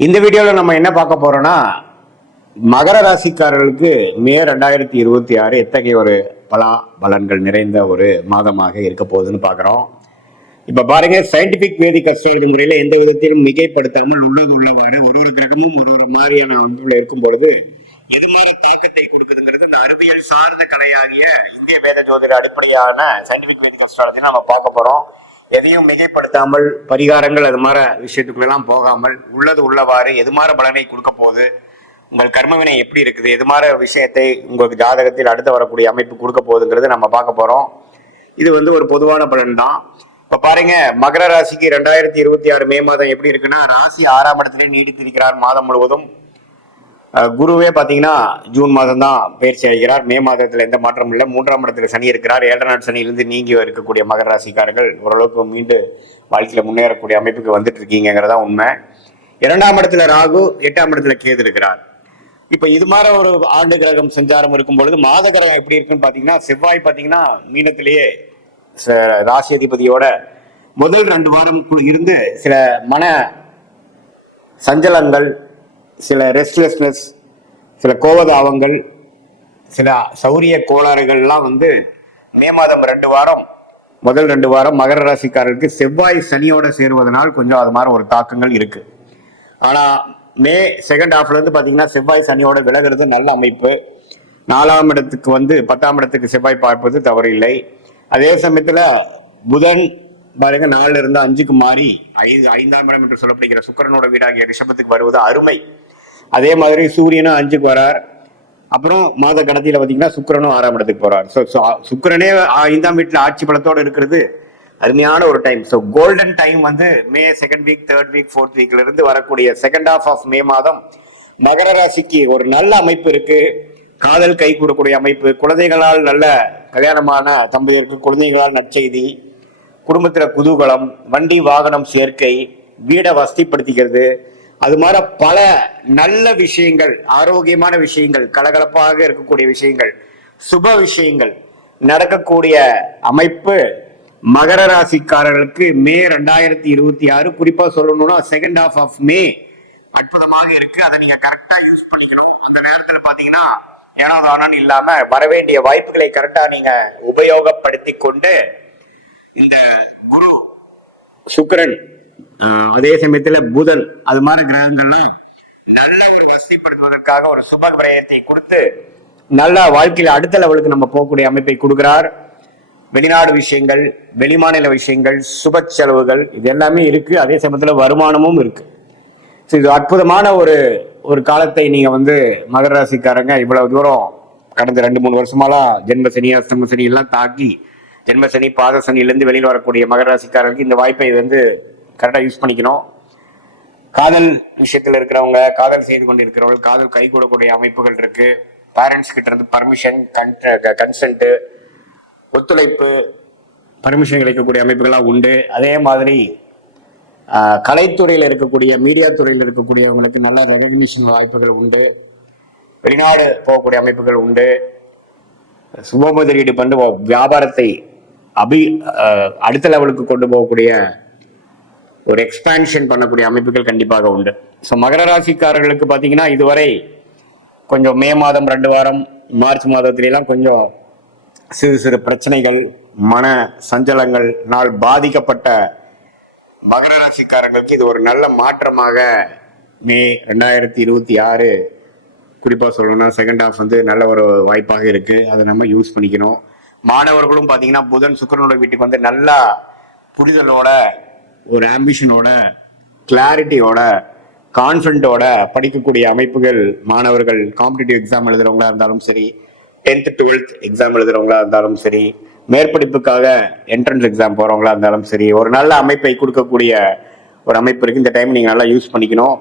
இந்த வீடியோவில் நம்ம என்ன பார்க்க போறோம்னா, மகர ராசிக்காரர்களுக்கு மே 2026 எத்தகைய ஒரு பலன்கள் நிறைந்த ஒரு மாதமாக இருக்க போகுதுன்னு பார்க்குறோம். இப்ப பாருங்க, சயின்டிபிக் வேதிக் அஸ்ட்ராலஜி முறையில எந்த விதத்திலும் மிகைப்படுத்தாமல் உள்ளது உள்ளவாறு ஒரு கிரகமும் ஒரு மாதிரியான அமைப்புல இருக்கும் பொழுது எது மாதிரி தாக்கத்தை கொடுக்குதுங்கிறது இந்த அறிவியல் சார்ந்த கலையாகிய இந்திய வேத ஜோதிட அடிப்படையான சயின்டிபிக் வேதிக் அஸ்ட்ராலஜி நம்ம பார்க்க போறோம். எதையும் மிகைப்படுத்தாமல் பரிகாரங்கள் அது மாதிரி விஷயத்துக்குள்ளெல்லாம் போகாமல் உள்ளது உள்ளவாறு எது மாதிரி பலனை கொடுக்க போகுது, உங்கள் கர்மவினை எப்படி இருக்குது, எது மாதிரி விஷயத்தை உங்களுக்கு ஜாதகத்தில் அடுத்து வரக்கூடிய அமைப்பு கொடுக்க போகுதுங்கிறது நம்ம பார்க்க போறோம். இது ஒரு பொதுவான பலன் தான். இப்ப பாருங்க, மகர ராசிக்கு 2026 மே மாதம் எப்படி இருக்குன்னா, ராசி 6ஆம் இடத்திலே நீடித்திருக்கிறார் மாதம் முழுவதும். குருவே பாத்தீங்கன்னா ஜூன் மாதம் தான் பயிற்சி அடைகிறார். மே மாதத்துல எந்த மாற்றமும் இல்லை. 3ஆம் இடத்துல சனி இருக்கிறார். 7 நாள் சனியிலிருந்து நீங்கி இருக்கக்கூடிய மகர ராசிக்காரர்கள் ஓரளவுக்கு மீண்டு வாழ்க்கையில முன்னேறக்கூடிய அமைப்புக்கு வந்துட்டு இருக்கீங்கிறதா உண்மை. 2ஆம் இடத்துல ராகு, 8ஆம் இடத்துல கேது இருக்கிறார். இப்ப இது மாதிரி ஒரு ஆண்டு கிரகம் சஞ்சாரம் இருக்கும் பொழுது மாத கிரகம் எப்படி இருக்குன்னு பாத்தீங்கன்னா, செவ்வாய் பாத்தீங்கன்னா மீனத்திலேயே ராசி அதிபதியோட முதல் 2 வாரம் இருந்து சில மன சஞ்சலங்கள், சில ரெஸ்ட்லெஸ்னஸ், சில கோபதாபங்கள், சில சௌரிய கோளாறுகள்லாம் மே மாதம் 2 வாரம் முதல் 2 வாரம் மகர ராசிக்காரருக்கு செவ்வாய் சனியோட சேருவதனால் கொஞ்சம் அது மாதிரி ஒரு தாக்கங்கள் இருக்கு. ஆனா மே செகண்ட் ஹாஃப்ல இருந்து பாத்தீங்கன்னா செவ்வாய் சனியோட விலகிறது நல்ல அமைப்பு. 4ஆம் இடத்துக்கு 10ஆம் இடத்துக்கு செவ்வாய் பார்ப்பது தவறு இல்லை. அதே சமயத்துல புதன் பாருங்க 4ல இருந்து 5க்கு மாறி 5ஆம் இடம் என்று சொல்லப்படுகிற சுக்கிரனோட வீடாகிய ரிஷபத்துக்கு வருவது அருமை. அதே மாதிரி சூரியனும் 5க்கு வரார். அப்புறம் மாத கடைசியில பாத்தீங்கன்னா சுக்கிரனும் 6ஆம் இடத்துக்கு போறார். சுக்கிரனே 5ஆம் வீட்டுல ஆட்சி பலத்தோடு இருக்கிறது அருமையான ஒரு time. So golden time May second week, third week, fourth வீக்ல இருந்து வரக்கூடிய செகண்ட் ஹாஃப் ஆஃப் மே மாதம் மகர ராசிக்கு ஒரு நல்ல அமைப்பு இருக்கு. காதல் கை கூடக்கூடிய அமைப்பு, குழந்தைகளால் நல்ல கல்யாணமான தம்பதியருக்கு குழந்தைகளால் நற்செய்தி, குடும்பத்துல குதூகலம், வண்டி வாகனம் சேர்க்கை, வீடை வசதிப்படுத்திக்கிறது, அது மாதிரி பல நல்ல விஷயங்கள், ஆரோக்கியமான விஷயங்கள், கலகலப்பாக இருக்கக்கூடிய விஷயங்கள், சுப விஷயங்கள் நடக்கக்கூடிய அமைப்பு மகர ராசிக்காரர்களுக்கு மே 2026 குறிப்பா சொல்லணும்னா செகண்ட் ஹாஃப் ஆஃப் மே அற்புதமாக இருக்கு. அதை நீங்க கரெக்டா யூஸ் பண்ணிக்கணும். அந்த நேரத்துல பாத்தீங்கன்னா ஏனோதானு இல்லாம வரவேண்டிய வாய்ப்புகளை கரெக்டா நீங்க உபயோகப்படுத்தி கொண்டு இந்த குரு, சுக்கிரன், அதே சமயத்துல புதன், அது மாதிரி கிரகங்கள்லாம் நல்ல ஒரு வசதிப்படுத்துவதற்காக ஒரு சுப விரயத்தை கொடுத்து நல்ல வாழ்க்கையில அடுத்த லெவலுக்கு நம்ம போகக்கூடிய அமைப்பை கொடுக்கிறார். வெளிநாடு விஷயங்கள், வெளிமாநில விஷயங்கள், சுப செலவுகள், இது எல்லாமே இருக்கு. அதே சமயத்துல வருமானமும் இருக்கு. இது அற்புதமான ஒரு காலத்தை நீங்க மகர ராசிக்காரங்க இவ்வளவு தூரம் கடந்த 2-3 வருஷமாலாம் ஜென்மசனி, அஷ்டம சனி எல்லாம் தாக்கி ஜென்மசனி, பாத சனியிலிருந்து வெளியில் வரக்கூடிய மகர ராசிக்காரர்களுக்கு இந்த வாய்ப்பை கரெக்டா யூஸ் பண்ணிக்கணும். காதல் விஷயத்துல இருக்கிறவங்க, காதல் செய்து கொண்டு இருக்கிறவங்க, காதல் கை கூடக்கூடிய அமைப்புகள் இருக்கு. பேரண்ட்ஸ் கிட்ட இருந்து பர்மிஷன், கன்சென்ட், ஒத்துழைப்பு, பர்மிஷன் கிடைக்கக்கூடிய அமைப்புகள்லாம் உண்டு. அதே மாதிரி கலைத்துறையில் இருக்கக்கூடிய, மீடியா துறையில் இருக்கக்கூடியவங்களுக்கு நல்ல ரெகக்னிஷன் வாய்ப்புகள் உண்டு. வெளிநாடு போகக்கூடிய அமைப்புகள் உண்டு. சுப முதலீடு பண்ணி வியாபாரத்தை அடுத்த லெவலுக்கு கொண்டு போகக்கூடிய ஒரு எக்ஸ்பான்ஷன் பண்ணக்கூடிய அமைப்புகள் கண்டிப்பாக உண்டு. ஸோ மகர ராசிக்காரர்களுக்கு பார்த்தீங்கன்னா இதுவரை கொஞ்சம் மே மாதம் 2 வாரம், மார்ச் மாதத்திலாம் கொஞ்சம் சிறு சிறு பிரச்சனைகள், மன சஞ்சலங்கள் நாள் பாதிக்கப்பட்ட மகர ராசிக்காரர்களுக்கு இது ஒரு நல்ல மாற்றமாக மே 2026 குறிப்பா சொல்லணும்னா செகண்ட் ஹாஃப் நல்ல ஒரு வாய்ப்பாக இருக்கு. அதை நம்ம யூஸ் பண்ணிக்கணும். மாணவர்களும் பாத்தீங்கன்னா புதன் சுக்கிரனோட வீட்டுக்கு நல்லா புரிதலோட, ஒரு ஆம்பிஷனோட, கிளாரிட்டியோட, கான்ஃபிடன்டோட படிக்கக்கூடிய அமைப்புகள் மாணவர்கள் காம்படிட்டிவ் எக்ஸாம் எழுதுறவங்களா இருந்தாலும் சரி, 10th 12th எக்ஸாம் எழுதுறவங்களா இருந்தாலும் சரி, மேற்படிப்புக்காக என்ட்ரன்ஸ் எக்ஸாம் போறவங்களா இருந்தாலும் சரி, ஒரு நல்ல அமைப்பை கொடுக்கக்கூடிய ஒரு அமைப்பு இருக்கு. இந்த டைம் நீங்க நல்லா யூஸ் பண்ணிக்கணும்.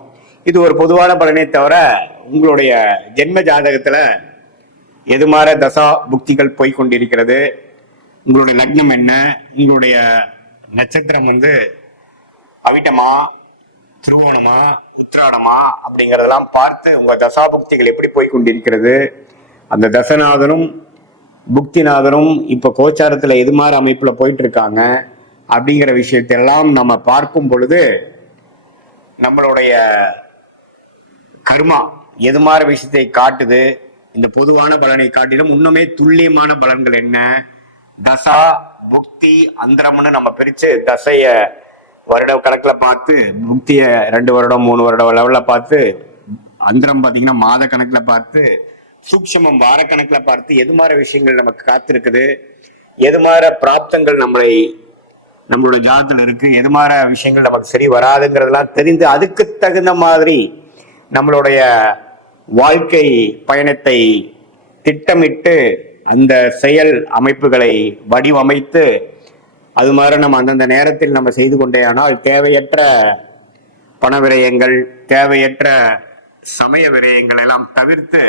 இது ஒரு பொதுவான பலனே தவிர உங்களுடைய ஜென்ம ஜாதகத்துல எது மாதிரி தசா புக்திகள் போய்கொண்டிருக்கிறது, உங்களுடைய லக்னம் என்ன, உங்களுடைய நட்சத்திரம் அவிட்டமா, திருவோணமா, உத்திராடமா அப்படிங்கறதெல்லாம் பார்த்து உங்க தசாபுக்திகள் எப்படி போய்கொண்டிருக்கிறது, அந்த தசநாதனும் புக்திநாதனும் இப்ப கோச்சாரத்துல எது மாதிரி அமைப்புல போயிட்டு இருக்காங்க அப்படிங்கிற விஷயத்தெல்லாம் நம்ம பார்க்கும் பொழுது நம்மளுடைய கர்மா எது மாதிரி விஷயத்தை காட்டுது, இந்த பொதுவான பலனை காட்டிலும் இன்னுமே துல்லியமான பலன்கள் என்ன, தசா புக்தி அந்தரம்னு நம்ம பிரிச்சு தசைய வருட கணக்கில் பார்த்து, புக்திய 2 வருடம் 3 வருடம் லெவல்ல பார்த்து, அந்தரம் பாத்தீங்கன்னா மாத கணக்கில் பார்த்து, சூக்ஷமம் வார கணக்கில் பார்த்து எது மாதிரி விஷயங்கள் நமக்கு காத்திருக்குது, எது மாதிரி பிராப்தங்கள் நம்மளோட ஜாதத்துல இருக்கு, எது மாதிரி விஷயங்கள் நமக்கு சரி வராதுங்கிறதெல்லாம் தெரிந்து அதுக்கு தகுந்த மாதிரி நம்மளுடைய வாழ்க்கை பயணத்தை திட்டமிட்டு அந்த செயல் அமைப்புகளை வடிவமைத்து அது மாதிரி நம்ம அந்தந்த நேரத்தில் நம்ம செய்து கொண்டே ஆனால் தேவையற்ற பண விரயங்கள், தேவையற்ற சமய விரயங்கள் எல்லாம் தவிர்த்து,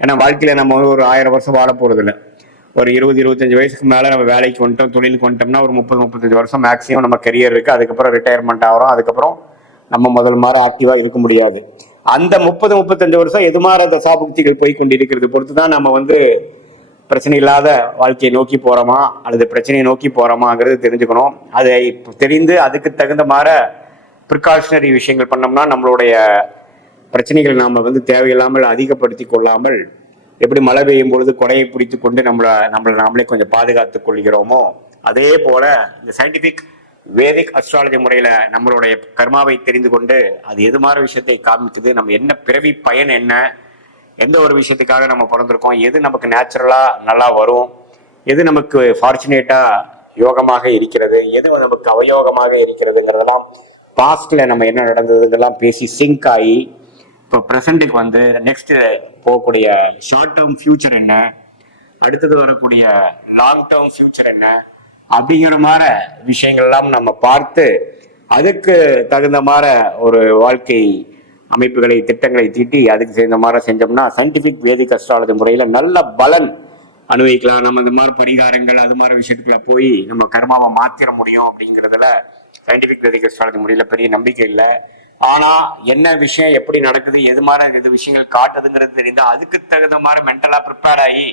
ஏன்னா வாழ்க்கையில நம்ம ஒரு 1000 வருஷம் வாழ போறது இல்லை. ஒரு 20-25 வயசுக்கு மேல நம்ம வேலைக்கு வந்துட்டோம், தொழிலுக்கு வந்துட்டோம்னா ஒரு 30-35 வருஷம் மேக்சிமம் நம்ம கரியர் இருக்கு. அதுக்கப்புறம் ரிட்டையர்மெண்ட் ஆகிறோம். அதுக்கப்புறம் நம்ம முதல் மாதிரி ஆக்டிவா இருக்க முடியாது. அந்த 30-35 வருஷம் எது மாதிரி தசாபுக்திகள் போய் கொண்டிருக்கிறது பொறுத்து தான் நம்ம பிரச்சனை இல்லாத வாழ்க்கையை நோக்கி போறோமா அல்லது பிரச்சனையை நோக்கி போறோமாங்கிறது தெரிஞ்சுக்கணும். அதை தெரிந்து அதுக்கு தகுந்த மாதிரி ப்ரிகாஷனரி விஷயங்கள் பண்ணோம்னா நம்மளுடைய பிரச்சனைகள் நாம தேவையில்லாமல் அதிகப்படுத்தி கொள்ளாமல், எப்படி மழை பெய்யும் பொழுது கொடையை பிடித்து கொண்டு நம்மளை நாமளே கொஞ்சம் பாதுகாத்துக் கொள்கிறோமோ, அதே போல இந்த சயின்டிபிக் வேதிக் அஸ்ட்ராலஜி முறையில நம்மளுடைய கர்மாவை தெரிந்து கொண்டு அது எது மாதிரி விஷயத்தை காமிக்குது, நம்ம என்ன பிறவி பயன் என்ன, எந்த ஒரு விஷயத்துக்காக நம்ம பிறந்திருக்கோம், எது நமக்கு நேச்சுரலா நல்லா வரும், எது நமக்கு ஃபார்ச்சுனேட்டா யோகமாக இருக்கிறது, எது நமக்கு அவயோகமாக இருக்கிறதுங்கிறதெல்லாம் பாஸ்ட்ல நம்ம என்ன நடந்ததுங்கெல்லாம் பேசி சிங்க் ஆகி இப்போ ப்ரெசண்ட்டுக்கு நெக்ஸ்ட் போகக்கூடிய ஷார்ட் டேர்ம் ஃபியூச்சர் என்ன, அடுத்தது வரக்கூடிய லாங் டேர்ம் ஃபியூச்சர் என்ன அப்படிங்கிற மாதிரி விஷயங்கள்லாம் நம்ம பார்த்து அதுக்கு தகுந்த மாதிரி ஒரு வாழ்க்கை அமைப்புகளை திட்டங்களை தீட்டி அதுக்கு சேர்ந்த மாதிரி செஞ்சோம்னா சயின்டிபிக் வேதிக் அஸ்ட்ராலஜி முறையில நல்ல பலன் அனுபவிக்கலாம். நம்ம இந்த மாதிரி பரிகாரங்கள் அது மாதிரி விஷயத்துக்குள்ள போய் நம்ம கர்மாவை மாத்திர முடியும் அப்படிங்கிறதுல சயின்டிபிக் வேதிக் அஸ்ட்ராலஜி முறையில பெரிய நம்பிக்கை இல்லை. ஆனா என்ன விஷயம் எப்படி நடக்குது, எது மாதிரி இது விஷயங்கள் காட்டுதுங்கிறது தெரிந்தா அதுக்கு தகுந்த மாதிரி மென்டலா ப்ரிப்பேர் ஆகி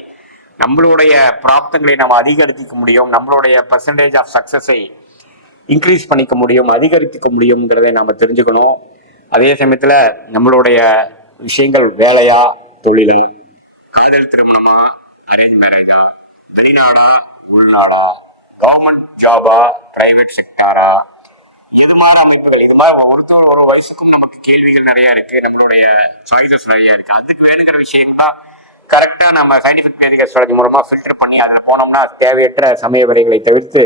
நம்மளுடைய பிராப்தங்களை நம்ம அதிகரிக்க முடியும், நம்மளுடைய பர்சன்டேஜ் ஆஃப் சக்சஸை இன்க்ரீஸ் பண்ணிக்க முடியும், அதிகரித்துக்க முடியும்ங்கிறதை நாம தெரிஞ்சுக்கணும். அதே சமயத்துல நம்மளுடைய விஷயங்கள் வேலையா, தொழிலா, காதல் திருமணமா, அரேஞ்ச் மேரேஜா, வெளிநாடா, உள்நாடா, கவர்மெண்ட் ஜாபா, பிரைவேட் செக்டாரா, இது மாதிரி அமைப்புகள், இது மாதிரி ஒருத்தர் ஒரு வயசுக்கும் நமக்கு கேள்விகள் நிறைய இருக்கு, நம்மளுடைய சாய்ஸஸ் நிறைய இருக்கு. அதுக்கு வேணுங்கிற விஷயங்கள்லாம் கரெக்டா நம்ம சயின்டிபிக் வேதிக் அஸ்ட்ராலஜி மூலமா ஃபில்டர் பண்ணி அதுல போனோம்னா தேவையற்ற சமய வரைகளை தவிர்த்து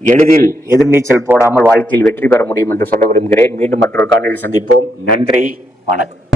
எளிதில் எதிர்நீச்சல் போடாமல் வாழ்க்கையில் வெற்றி பெற முடியும் என்று சொல்ல விரும்புகிறேன். மீண்டும் மற்றொரு காணொலியில் சந்திப்போம். நன்றி, வணக்கம்.